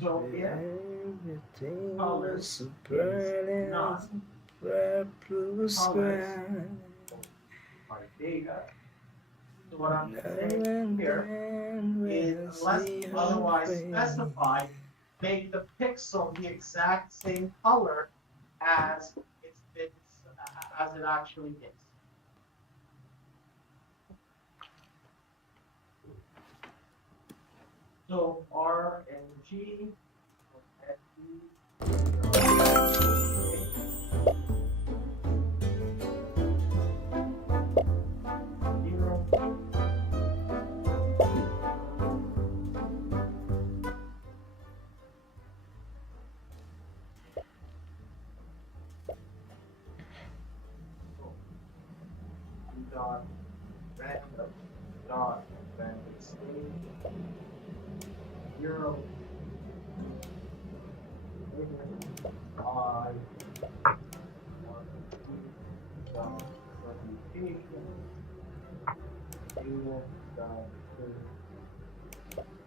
So if Everything colors was is bright as none, a bright blue colors sky. are data. So what I'm Now saying and here then is when I unless see her otherwise face, specified, make the pixel the exact same color as as it actually is. So R and G, F, E, 0, so dot random dot random state 0 I 1 dot permutation 0 dot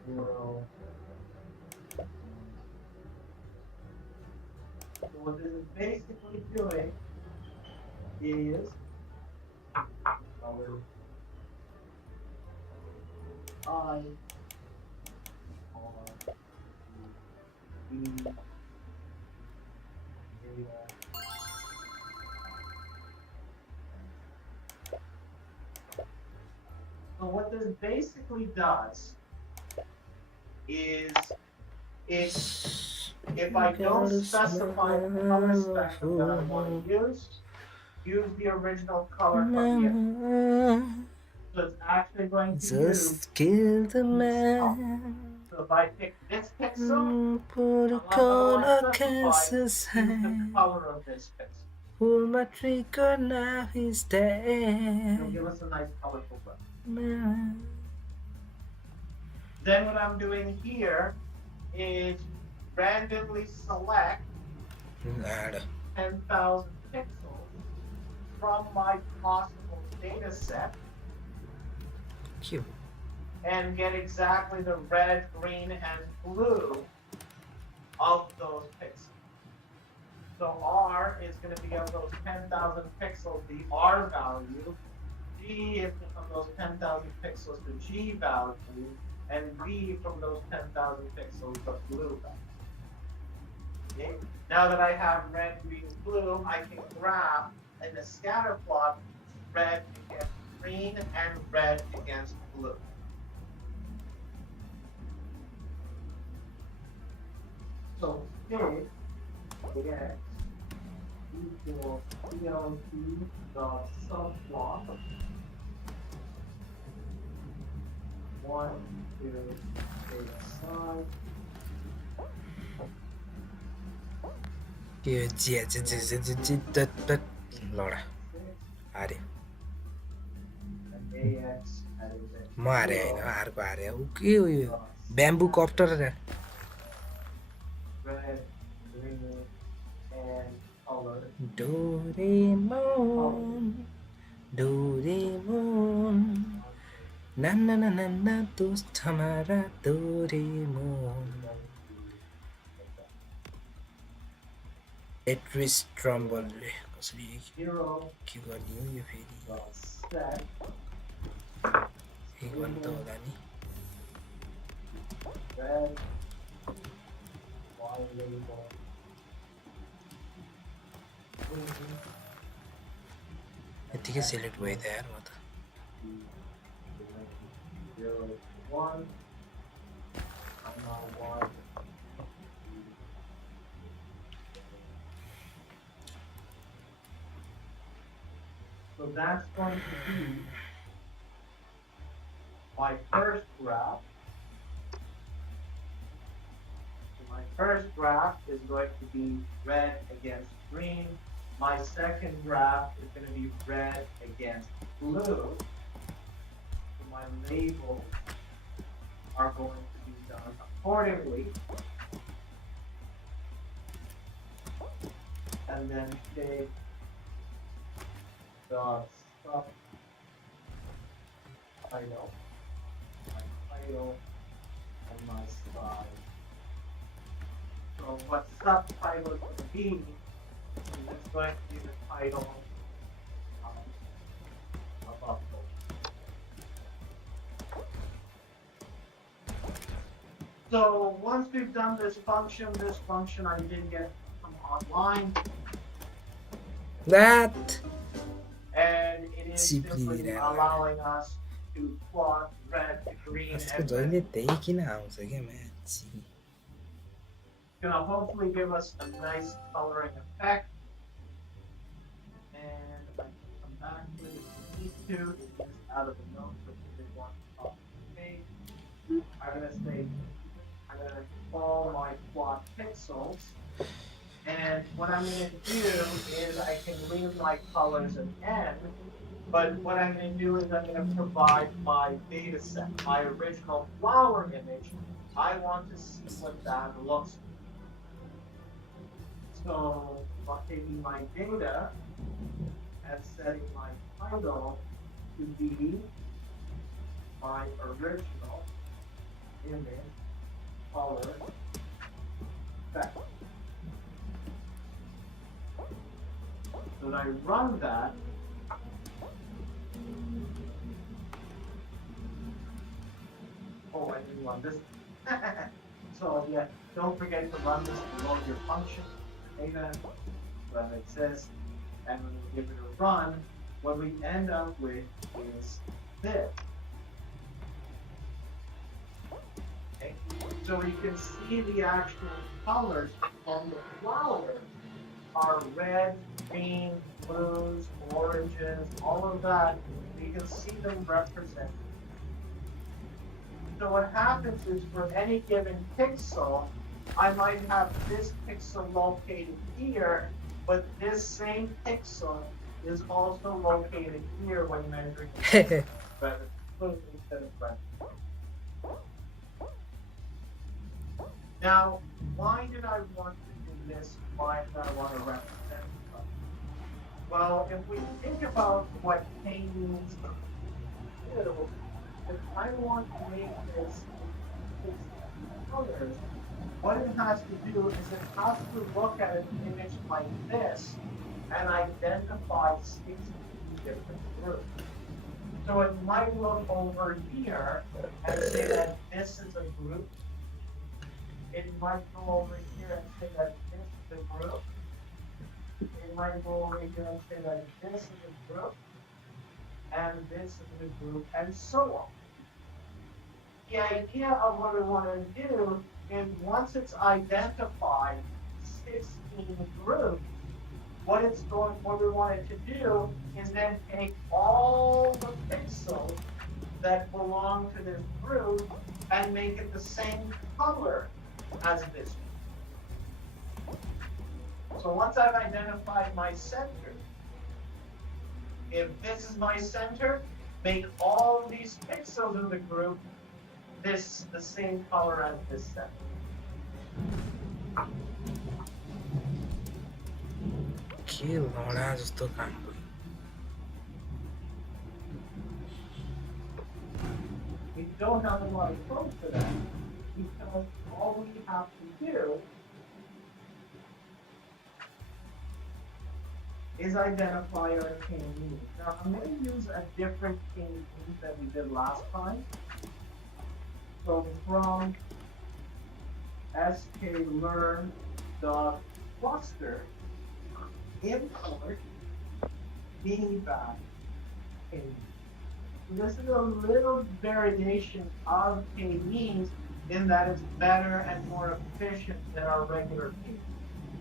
0. So what this is basically doing is color I R E data. So what this basically does is it if you I don't got a specify the color smile of spectrum that I want to use the original color from the image. man. So it's actually going to use Just kill the this color. man. So if I pick this pixel, Put a I'm not going to cold want to against specify his use the hand. color of this pixel. Pull my trigger, now he's It'll dead. give us a nice colorful brush. Man. Then what I'm doing here is randomly select Nada. 10,000 pixels from my possible data set Cute. and get exactly the red, green, and blue of those pixels. So R is going to be of those 10,000 pixels, the R value. G is from those 10,000 pixels, the G value. And V from those 10,000 pixels, the blue value. Okay? Now that I have red, green, blue, I can graph in a scatter plot red against green and red against blue. So big X equals PLT dot subplot 1, 2, data side. Yo, Lord. Are. AX मारे हैन अर्को हारे ऊ के हो यो bamboo कप्टर रे red, green, and color. Doraemon Doraemon ना ना ना ना ना दोस्त हमारा डोरेमोन एट्रिस ट्रम्बलले कसरी के गर्ने हो यो फेरि के गर्नु त होला नि Red, Y label. यतिकै सेलेक्ट भयो त यार म त 0, 1. Y. So that's going to be my first graph. So my first graph is going to be red against green. My second graph is going to be red against blue. So my labels are going to be done accordingly. And then take the sub title, my title, and my style what subtitle is going to be, is going to be the title above those. So once we've done this function I did get from online, That and it is Simply simply that. allowing us to plot red, green, Acho que and eu red. ainda tenho que não, isso aqui é mete. Gonna hopefully give us a nice coloring effect. And I can come back to it if we need to. It's just out of the notes, so we did want to top the page. I'm gonna call my plot pixels. And what I'm gonna do is I can leave my colors at N, but what I'm gonna do is I'm gonna provide my data set, my original flower image. I want to see what that looks like. So by taking my data and setting my title to be my original image color effect. So when I run that, oh, I didn't run this. So yeah, don't forget to run this below your function data, when it says, and when you give it a run, what we end up with is this. Okay? So you can see the actual colors on the flower are red, green, blues, oranges, all of that. You can see them represented. So what happens is for any given pixel, I might have this pixel located here, but this same pixel is also located here when measuring red instead of red. Now, why did I want to do this? Why did I want to represent it? Well, if we think about what K means to do, if I want to make this colors, what it has to do is it has to look at an image like this and identify 16 different groups. So it might look over here and say that this is a group. It might go over here and say that this is a group. It might go over here and say that this is a group, and this is a group, and so on. The idea of what we want to do is once it's identified 16 groups, what we want it to do is then take all the pixels that belong to this group and make it the same color as this one. So once I've identified my center, if this is my center, make all of these pixels in the group the same color as this center. Que लौडा जस्तो काम भयो. We don't have a lot of code for that because all we have to do is identify our chain means. Now I'm going to use a different chain means that we did last time. So from sklearn.cluster import feedback chain. So this is a little variation of k-means in that it's better and more efficient than our regular k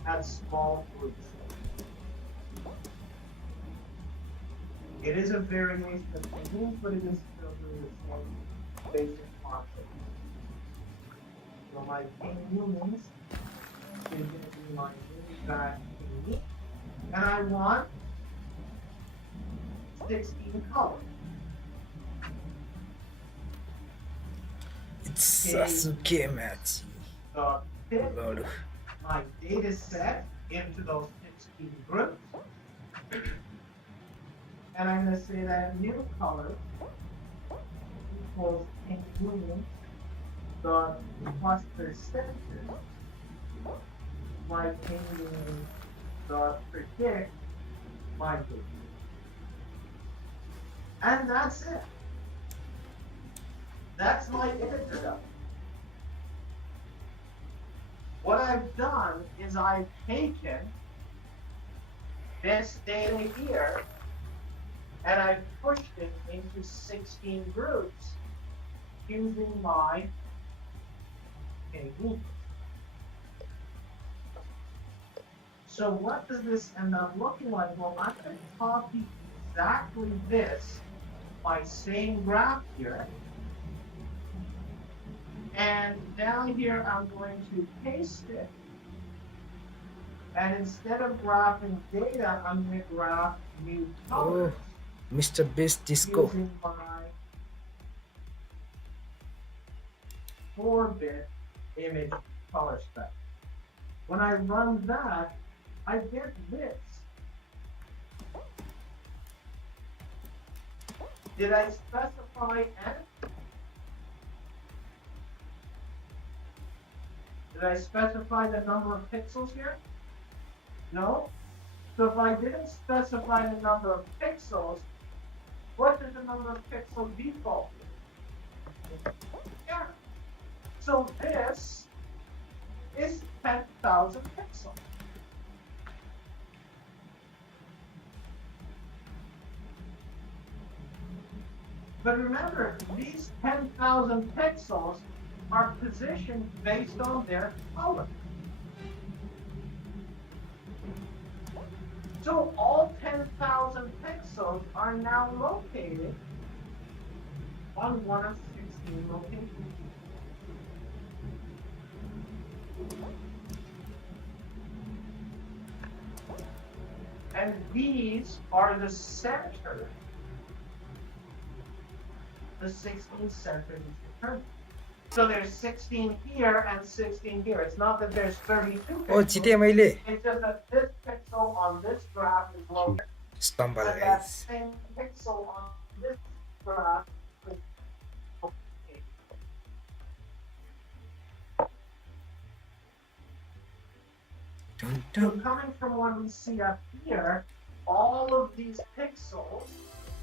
at small groups. It is a variation of k-means, but it is still really the same basic concept. So my k-means is going to be my feedback k-means, and I want 16 colors. It's Sasuke Machi. So fit Lord. my data set into those 16 groups. And I'm going to say that new color equals inclusion dot cluster center my painting predict my movement. And that's it. That's my image reduction. What I've done is I've taken this data here and I've pushed it into 16 groups using my technique. So what does this end up looking like? Well, I'm going to copy exactly this, my same graph here. And down here, I'm going to paste it. And instead of graphing data, I'm going to graph new colors. Oh, Mr. Beast Disco. Using my 4-bit image color spec. When I run that, I get this. Did I specify N? Did I specify the number of pixels here? No. So if I didn't specify the number of pixels, what does the number of pixels default to? Yeah. So this is 10,000 pixels. But remember, these 10,000 pixels are positioned based on their color. So all 10,000 pixels are now located on one of 16 locations. And these are the center, the 16 centers determined. So there's 16 here and 16 here. It's not that there's 32 pixels. Oh, जिते मैले It's just that this pixel on this graph is located. stumble And that guys. same pixel on this graph is located. Dun, So dun. coming from what we see up here, all of these pixels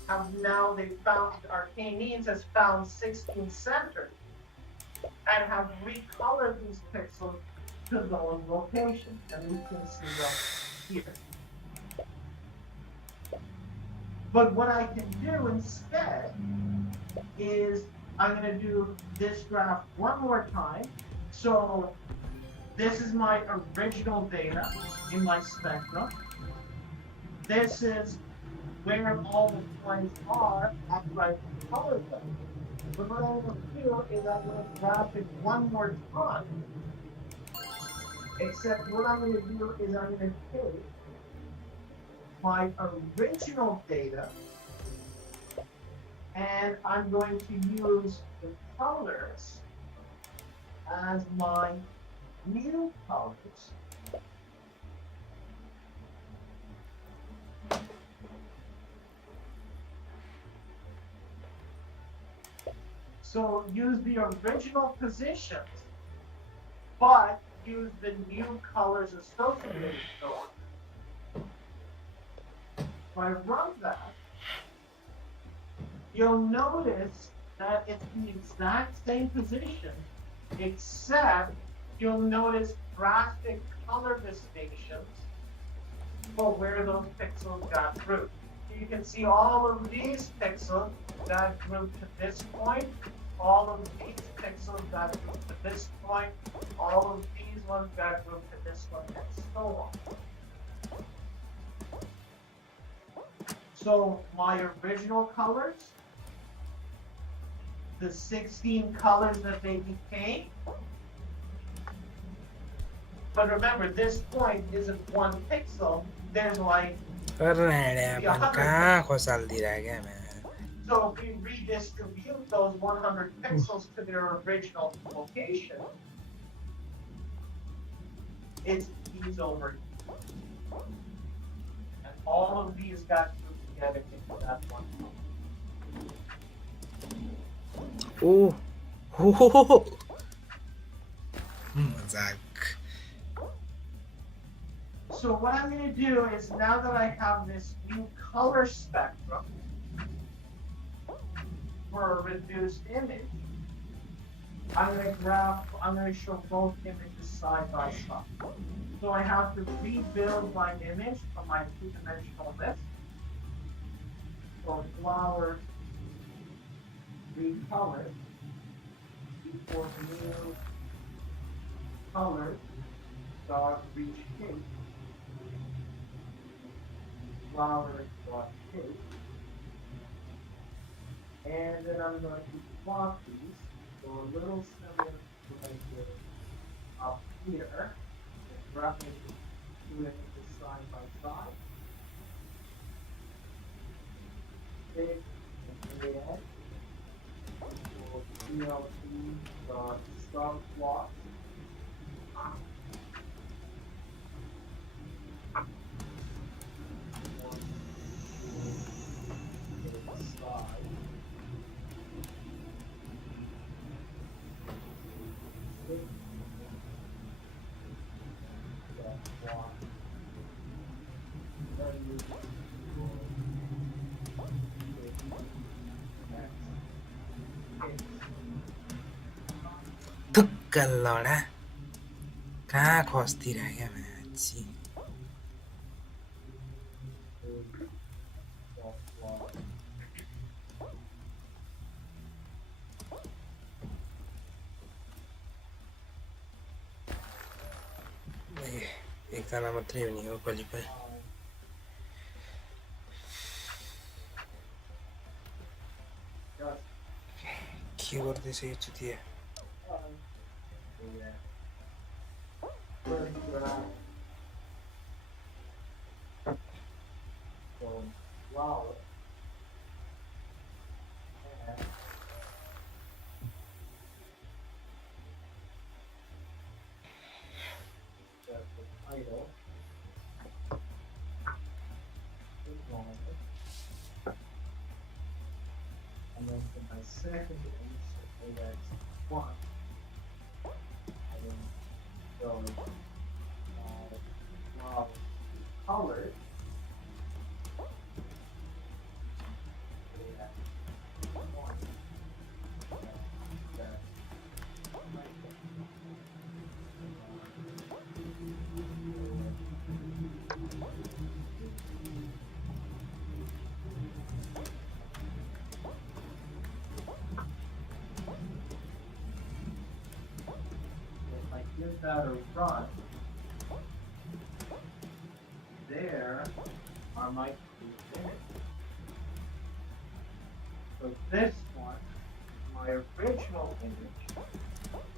have now, they found, Arcane Means has found 16 centers and have recolored these pixels to those locations. And we can see them here. But what I can do instead is I'm going to do this graph one more time. So this is my original data in my spectrum. This is where all the points are after I color them. But what I'm going to do is I'm going to graph it one more time. Except what I'm going to do is I'm going to take my original data and I'm going to use the colors as my new colors. So use the original positions, but use the new colors associated with those. If I run that, you'll notice that it's the exact same position, except you'll notice drastic color distinctions for where those pixels got grouped. You can see all of these pixels got grouped to this point, all of these pixels got grouped to this point, all of these ones got grouped to this one, and so on. So my original colors, the 16 colors that they became, but remember this point isn't one pixel, there's like कहाँ खोसाल्दिरहेको क्या man. So if we redistribute those 100 pixels to their original location, it's these over here. And all of these got grouped together into that one. Oh, ho ho ho ho. मजाक. So what I'm going to do is now that I have this new color spectrum for a reduced image, I'm going to show both images side by side. So I have to rebuild my image from my two-dimensional list. So flowers recolored before new colors dot reach shape. Flowers dot shape. And then I'm going to plot these. So a little similar to what I did up here. Roughly two images side by side. Big and red. So PLC subplot. Allora, कहाँ खोज्दिरहेको मान्छे एकजना मात्रै हुने हो कलिपय के गर्दैछ यो चुतिया Wow. That's the title. And then for my second image, so that's one. And then go wow, colors. Give that a run. There are my two images. So this one, my original image,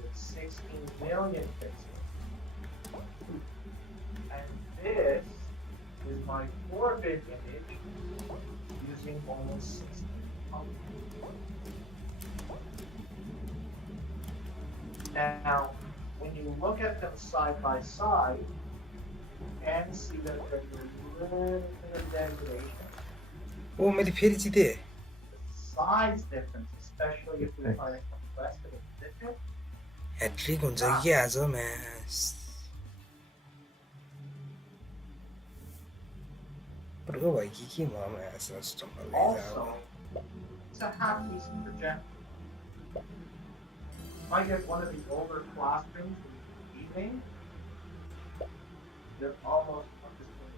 is 16 million pixels. And this is my 4-bit image using almost 16 colors. Now, when you look at them side by side, you can see that there's a little bit of degradation. ओ मैले फेरि जिते The size difference, especially if we try to compress it and fit it. Hat-trick हुन्छ कि आज match pro भयो कि म match जस्तो Also, it's a half-piece projector. If I get one of the older classrooms in the evening, they're almost up to screen.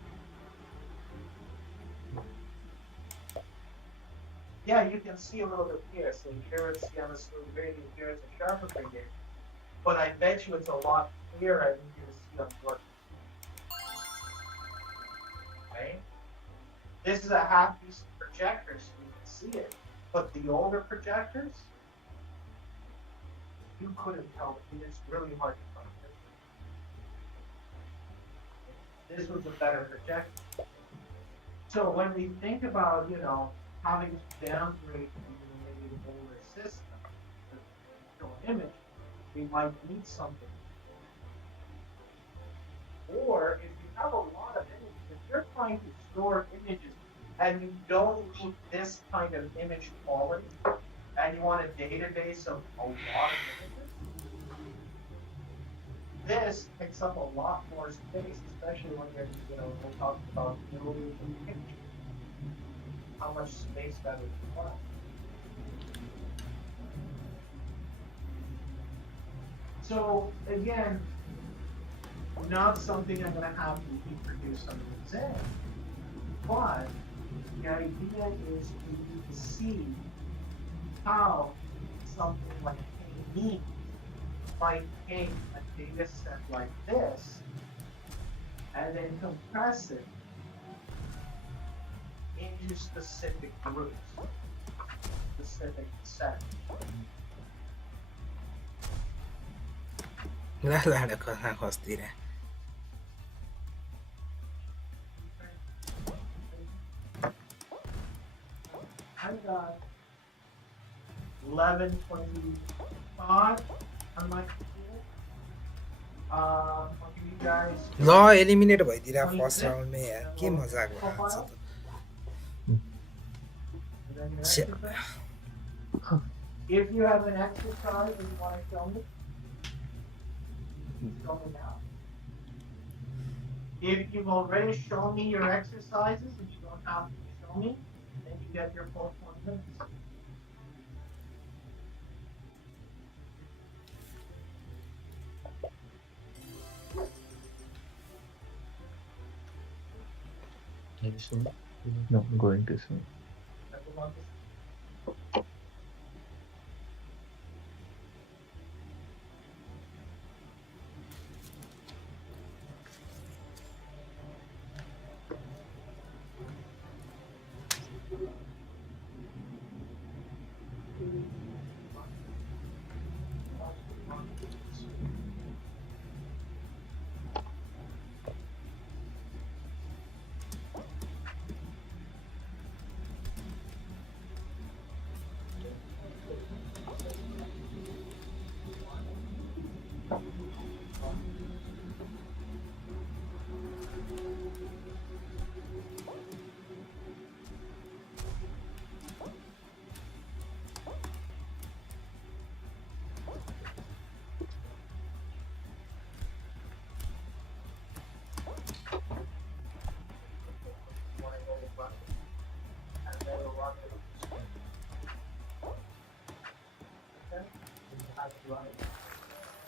Yeah, you can see a little bit here. So here it's on the smooth gradient, here it's a sharper gradient. But I bet you it's a lot clearer than you can see on board. Okay? This is a half-piece projector, so you can see it. But the older projectors, you couldn't tell. It's really hard to find it. This was a better projector. So when we think about, having to downgrade maybe an older system to show an image, we might need something. Or if you have a lot of images, if you're trying to store images and you don't need this kind of image quality, and you want a database of a lot of images, this can takes up a lot more space, especially when you're, we're talking about building a picture. How much space that would require. So again, not something I'm going to have to reproduce on the exam, but the idea is for you to see how something like K-means might take a data set like this and then compress it into specific groups, specific sets. لحظة کار نخواستیره I've got 1125 on my computer. I'll give you guys لا الیمینیت भइदिएर first राउन्डमै यार के मजाक भन्छ त and then your exercise. If you have an exercise that you want to show me, show me now. If you've already shown me your exercises and you don't have to show me, then you get your full 20 minutes. Soon? No, I'm going to soon.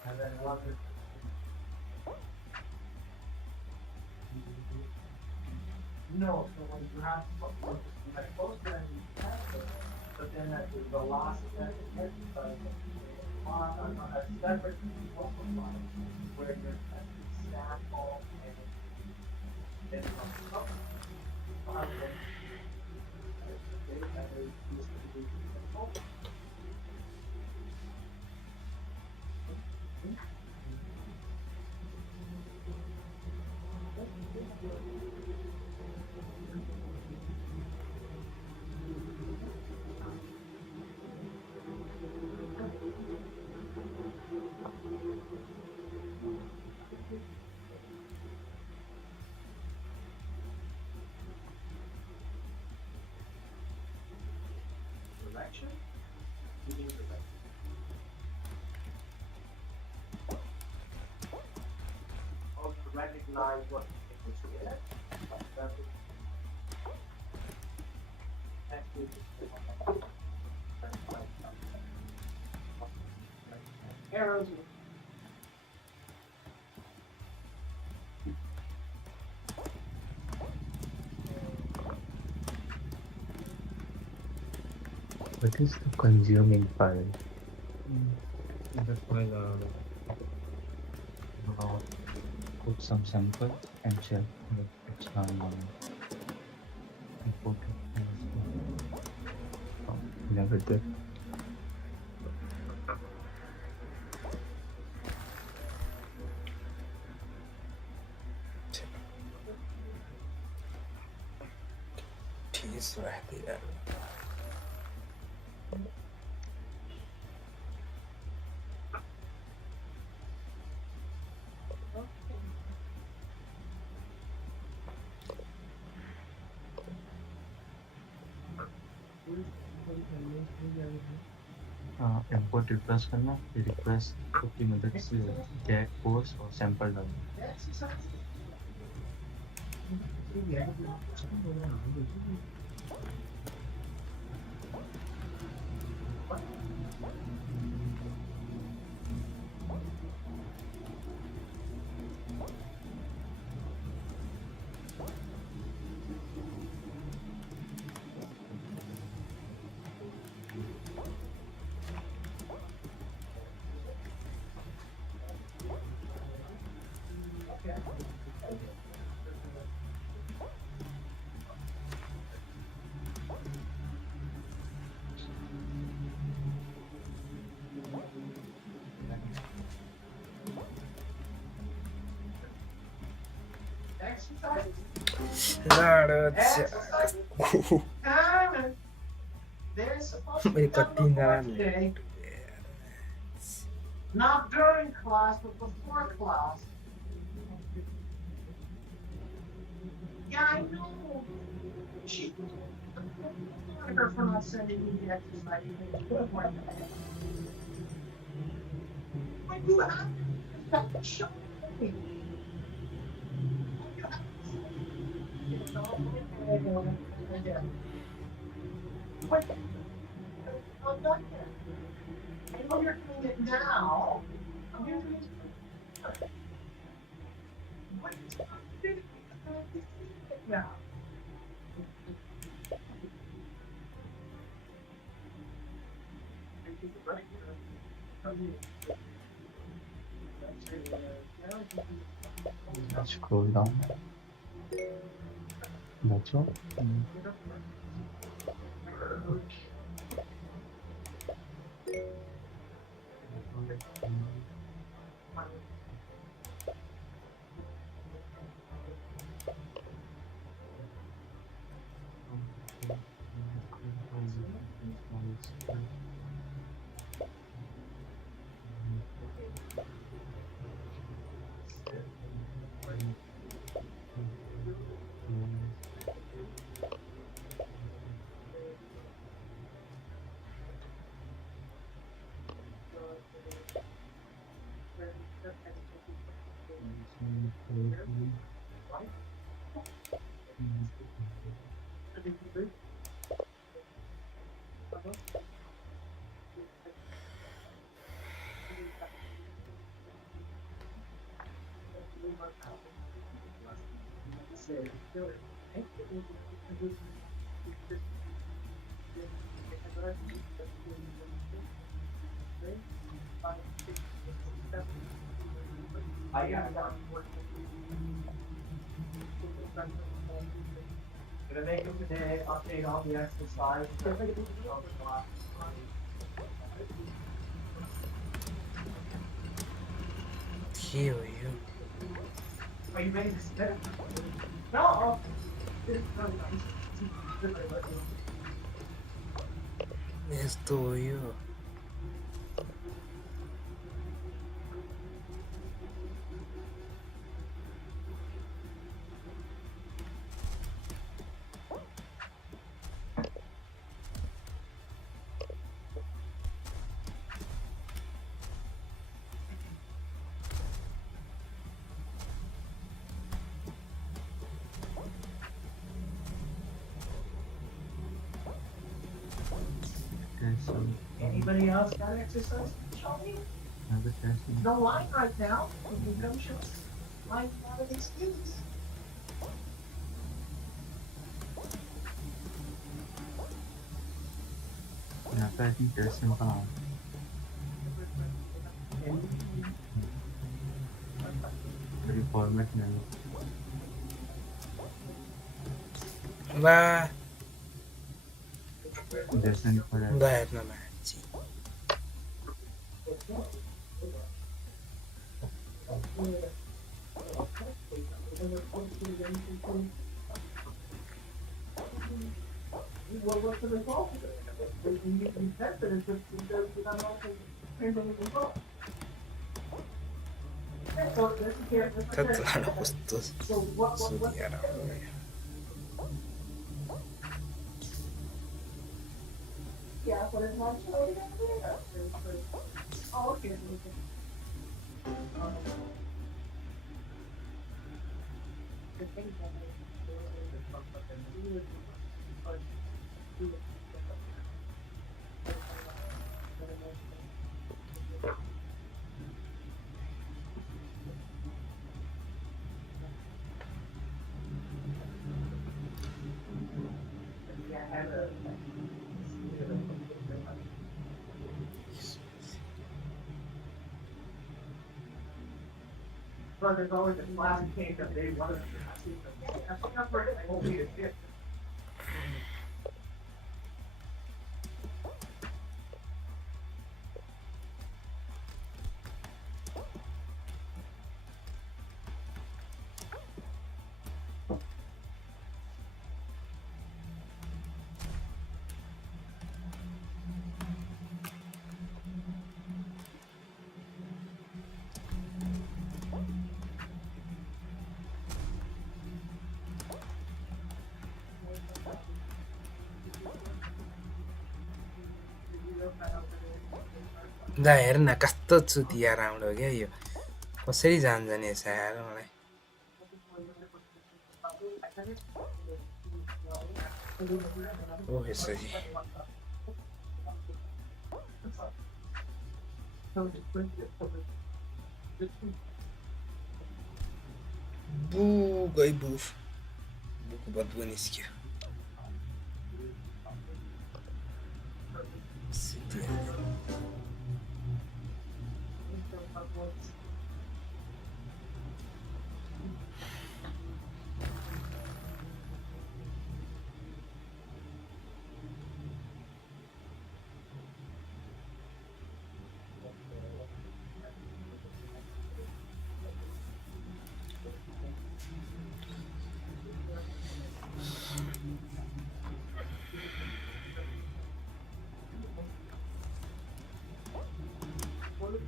And then run it. No, so when you have to post it and you have it, but then at the velocity that it exercise on a separate focal line where you're testing sample and then direction, meaning direction. Also recognize what it was there. That's it. Next is arrows. What is the consuming file? The file put some sample and check if it's not important. Never did. چیز وحدی import request करना, फिर request की मदद से get post और sample डालना। मेरी पट्टी ना Not during class, but before class. Yeah, I know. She her for not sending me the exercise. But you have to show me. What? I'm done yet. I know you're doing it now. I'm doing it. What? Now. Scroll down. That's all. I got it. Gonna make it today, update all the exercise. Tío, yo. Are you ready to spit? No. Esto yo. Anybody else got exercise? Show me. Another test. No line right now. You come show us. Line's not an excuse. यहाँ पे I think test simple आ मेरी format नहीं Va. जैसे नहीं पड़ा Da jedna manci. Well, what's the result of it? You tested it just because you don't know the result. Yeah, so this is here. This is Tanto here. hanno questo So what? studiare. Yeah. But there's always a classic case that they want to see them. That's not where they won't be a gift. दा हेर न कस्तो चुतिया राम्रो क्या यो कसरी जान्छ नि साह्रो मलाई ओ यसरी बु गई बुफ बुको बदबु निस्क्यो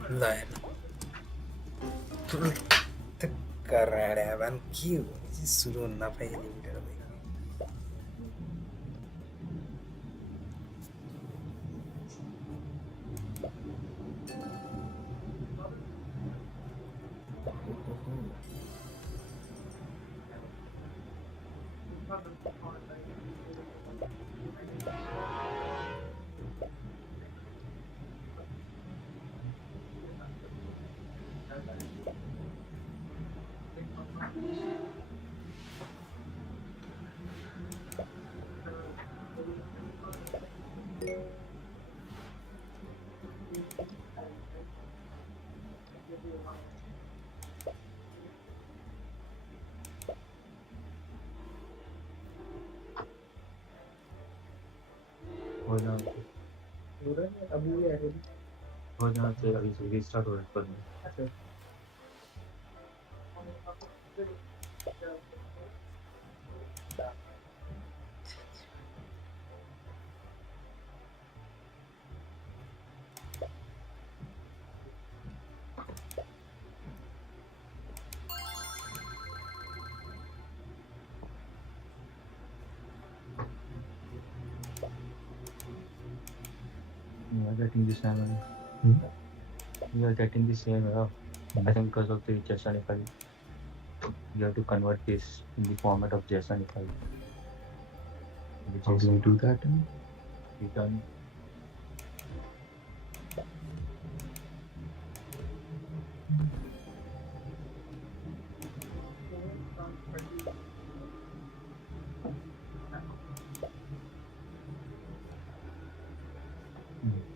ल कराड्या भन् के हो सुरु नपाइने मिटर हो जाना चाहिए अभी से रिस्टार्ट हो रहा है You are getting this hammer. You are getting this hammer. I think because of the JSON file, you have to convert this in the format of JSON file. How do you do that? Return.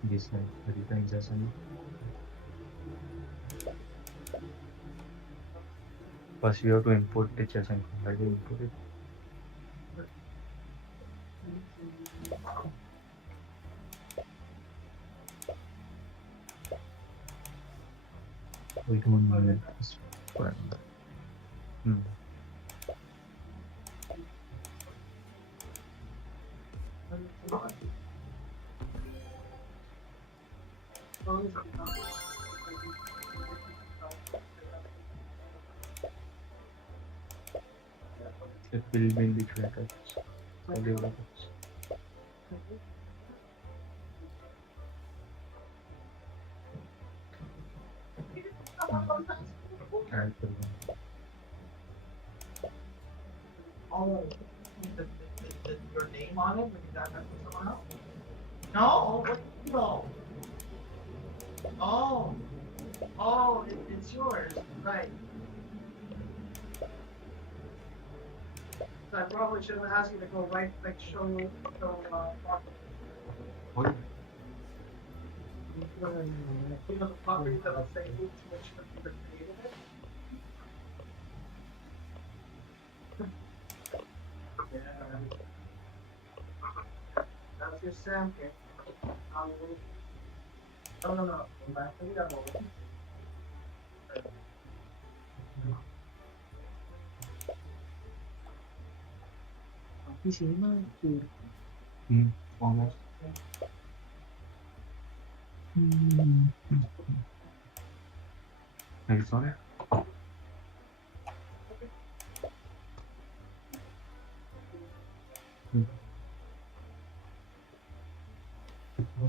This return JSON. First, you have to import the JSON. How do you import it? Wait 1 minute. It's fine. It will be in the trackers. And Oh, your name on it when you got that from someone else? No, what? No. Oh, it's yours, right? So I probably should have asked you to go right, like show. what? You know the property that I'll say which computer created it. Yeah. That's your sample. No. Back to the other one. Almost. Are you sorry?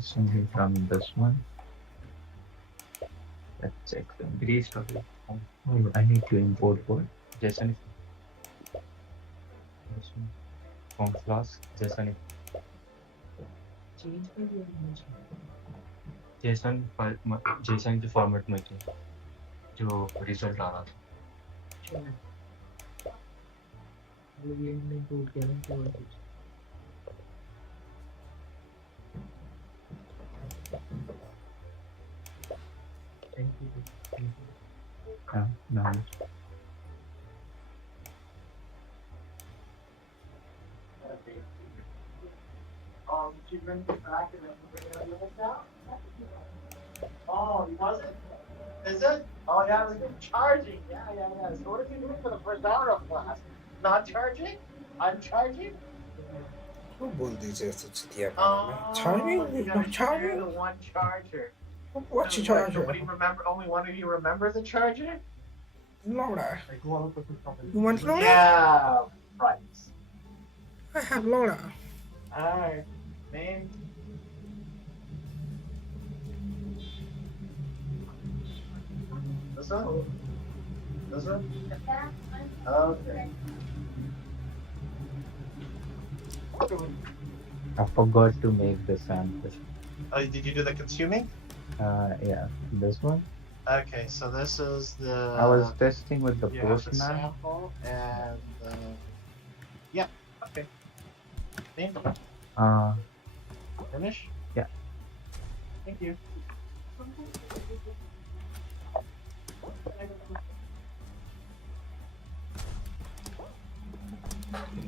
Something from this one. Let's check the gray stuff. Oh, I need to import what? JSON. From class JSON. JSOन JSOन के format में थे जो result आ रहा था हाँ ना Did you bring it back and then bring it over now? Oh, was it? Is it? Oh, yeah, it was charging. Yeah. So what did you do for the first hour of class? Not charging? Uncharging? Who बोलती है ऐसे चितिया Oh, charging? you No gotta share charging? the one charger. What's your So, like, charger? Nobody remember? Only one of you remembers the charger? Laura. You want Laura? Yeah, right. I have Laura. Alright, man. This one? This one? Okay. I forgot to make the sample. Oh, did you do the consuming? Yeah, this one. Okay, so this is the. I was testing with the you have the postman. sample and yeah. Okay. Name. Finish. Yeah. Thank you.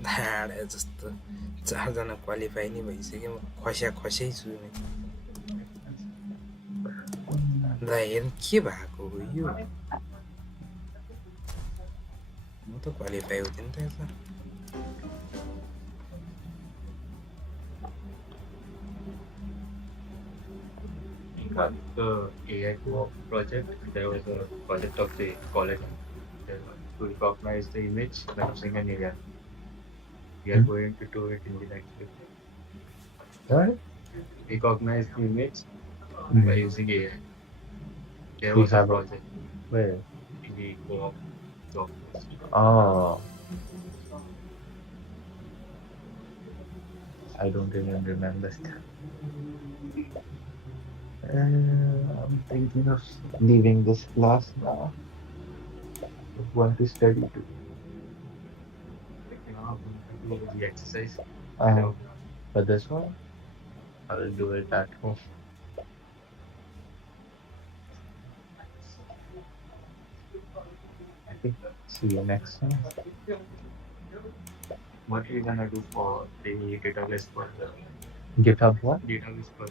धाडा जस्तो 4 जना qualify नै भइसक्यो म खस्या छु नि दा हेर के भएको हो यो म त क्वालिफाई हुँदैन त यसमा The AI co-op project, there was a project of the college to recognize the image when using an AI. We are going to do it in the next week. What? Recognize the image by using AI. There We was a have a- project Where? in the co-op job. Oh. I don't even remember that. I'm thinking of leaving this class now. I want to study too. The exercise. But this one, I will do it at home. Okay, see you next time. What are you gonna do for the database for the GitHub what? database for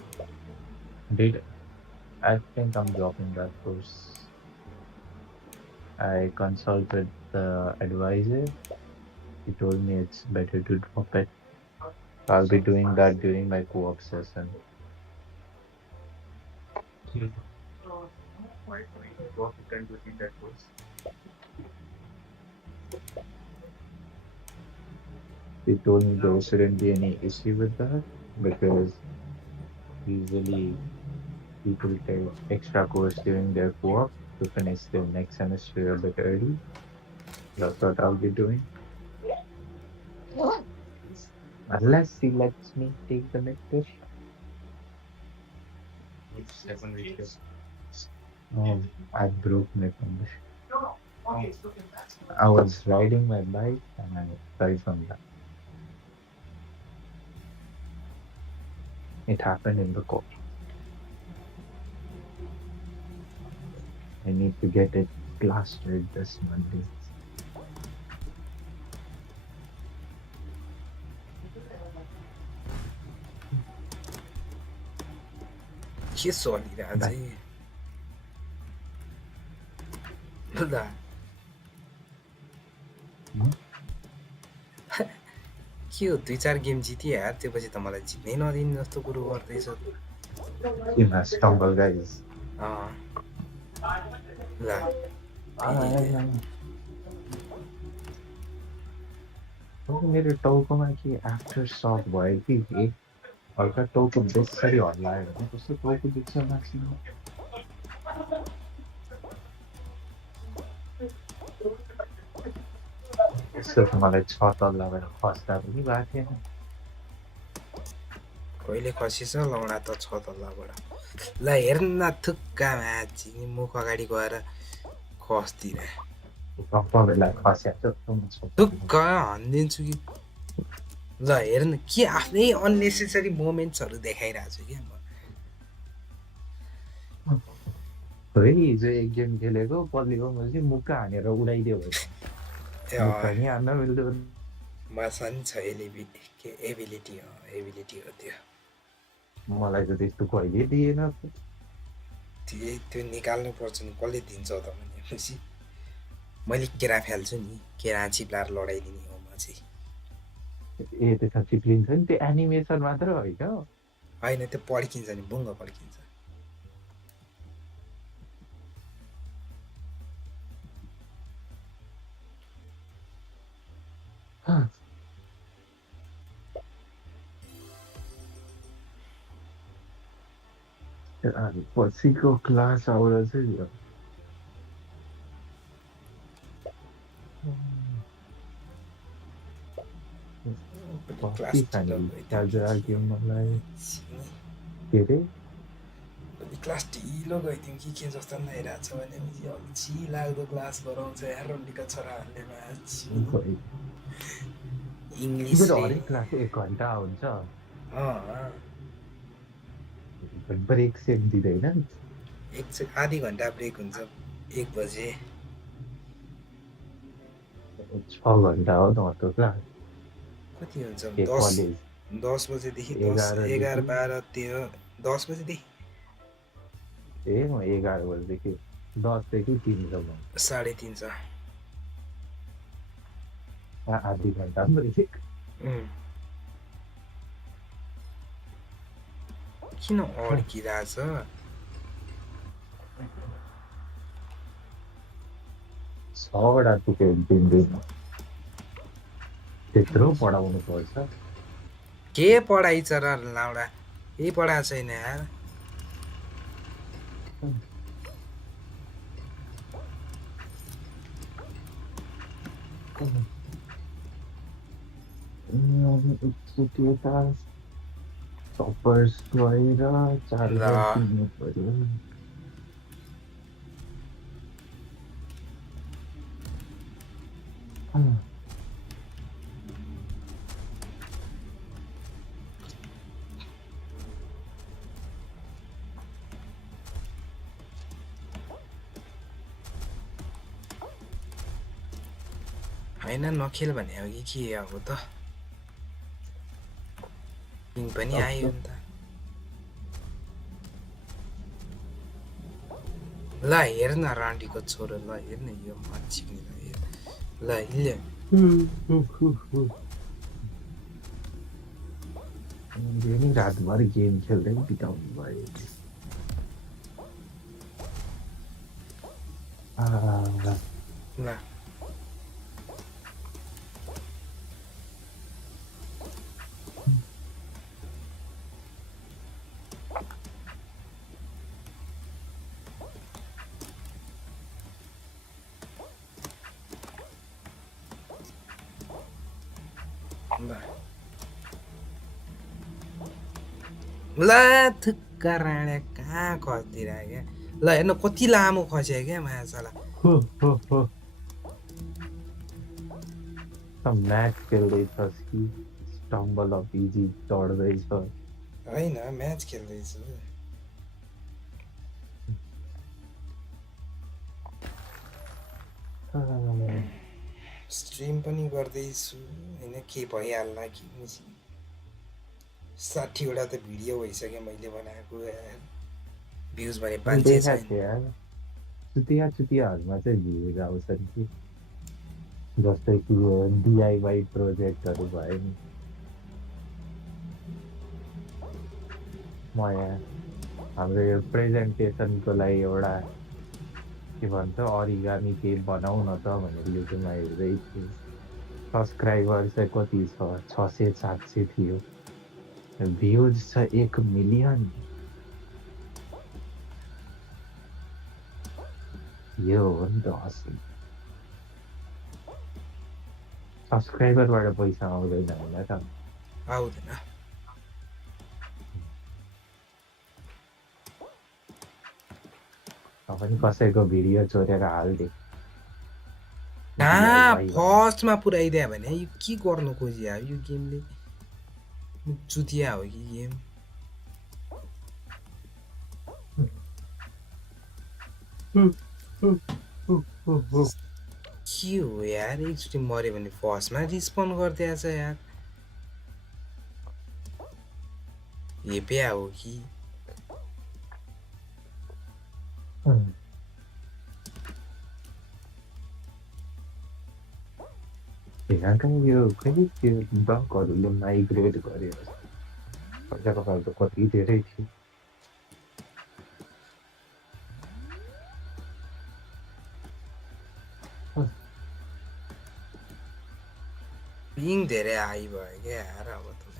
Did I think I'm dropping that course. I consulted the advisor. He told me it's better to drop it. I'll be doing that during my co-op session. what you can do in that course? He told me there shouldn't be any issue with that because usually people take extra course during their co-op to finish the next semester a bit early. That's what I'll be doing. Unless he lets me take the midterm. Which second week is Oh, I broke my finger. No, okay, so if that's I was riding my bike and I fell from that. It happened in the court. I need to get it plastered this Monday. के चलिरहेको चाहिँ ल Hmm? के हो 2-4 game जितियो यार त्योपछि त मलाई जित्नै नदिने जस्तो कुरो गर्दैछ You must stumble, guys. अँ ल मेरो टाउकोमा के आफ्टर सक भयो कि हल्का टाउको बेसरी हल्लायो भने कस्तो टाउको दुख्छ मान्छेमा यस्तो त मलाई 6 तल्लाबाट खस्दा पनि भएको थिएन कहिले खसिस लौडा त 6 तल्लाबाट ल हेर्न थुक्का माछी मुख अगाडि गएर खस्तिर गप्प बेला खस्या जस्तो थुक्क हानिदिन्छु कि ल हेर्न के आफ्नै अननेसेसरी मोमेन्ट्सहरू देखाइरहेको छु क्या म है हिजो एक गेम खेलेको पल्लीको पछि मुक्का हानेर उडाइदियो मुक्का नि हान्न मिल्दैन मसँग छ एबिलिटी हो त्यो मलाई त त्यस्तो कहिले दिएन त्यो निकाल्नु पर्छ नि कसले दिन्छ त भनेपछि मैले केरा फाल्छु नि केरा चिप्लाएर लडाइदिने हो म चाहिँ ए त्यसमा चिप्लिन्छ नि त्यो एनिमेसन मात्र होइन होइन त्यो पड्किन्छ नि बुङ्ग पड्किन्छ पछिको क्लास आउँदा चाहिँ कति खाने आज लाग्यो मलाई के अरे क्लास ढिलो गइदिउँ कि के जस्तो लागिरहेको छ भनेपछि अल्छी लाग्दो क्लास गराउँछ यार रन्डीका छोराहरूले माछी इङ्ग्लिस हरेक क्लास 1 घन्टा हुन्छ अँ ब्रेक सेक दिँदैन आधी घन्टा ब्रेक हुन्छ 1 बजे 6 घन्टा हो त क्लास कति हुन्छ कलेज 10 बजेदेखि 11 12 13 10 बजेदेखि ए म 11 बजेदेखि 10 देखि 3 सम्म 3:30 आधी घन्टा ब्रेक किन अड्किरहेछ छवटा पुग्यो दिन त्यत्रो पढाउनु पर्छ के पढाइ छ र लाउडा केही पढाएको छैन यार टपर्स गएर 4 दिनु पर्यो होइन नखेल भने हो कि के अब त पिङ पनि आयो नि त ल हेर्न रान्डीको छोरो ल हेर्न यो मान्छे ल इले रातभर गेम खेल्दै बिताउनु भयो ल ल ला थुक्का राण्या कहाँ खस्दिरहेको क्या ल हेर्नु कति लामो खस्यो क्या माछाला म्याच खेल्दैछस् कि स्टम्बल अफ इजी चढ्दैछ होइन म्याच खेल्दैछु स्ट्रिम पनि गर्दैछु होइन के भइहाल्ला कि 60वटा त भिडियो भइसक्यो मैले बनाएको भ्युज भने 500 छैन यार चुतिया चुतियाहरूमा चाहिँ भ्युज आउँछन् कि जस्तै कि डिआइवाई प्रोजेक्टहरू भयो नि म यहाँ हाम्रो यो प्रेजेन्टेसनको लागि एउटा के भन्छ अरिगामी केही बनाऊ न त भनेर युट्युबमा हेर्दै थिएँ सब्सक्राइबर चाहिँ कति छ 600-700 थियो भ्युज छ 1 मिलियन यो हो नि त असली सब्सक्राइबरबाट पैसा आउँदैन होइन त आउँदैन पनि कसैको भिडियो चोरेर हाल्दे कहाँ फर्स्टमा पुऱ्याइदियो भने यो के गर्नु खोजियो यो गेमले चुतिया हो कि गेम के हो यार एकचोटि मऱ्यो भने फर्स्टमा रिस्पोन्ड गरिदिएछ यार हेप्या हो कि यहाँका यो फेरि त्यो डकहरूले माइग्रेट गरेर पहिलाको खाल त कति धेरै थियो पिङ धेरै हाई भयो क्या यार अब त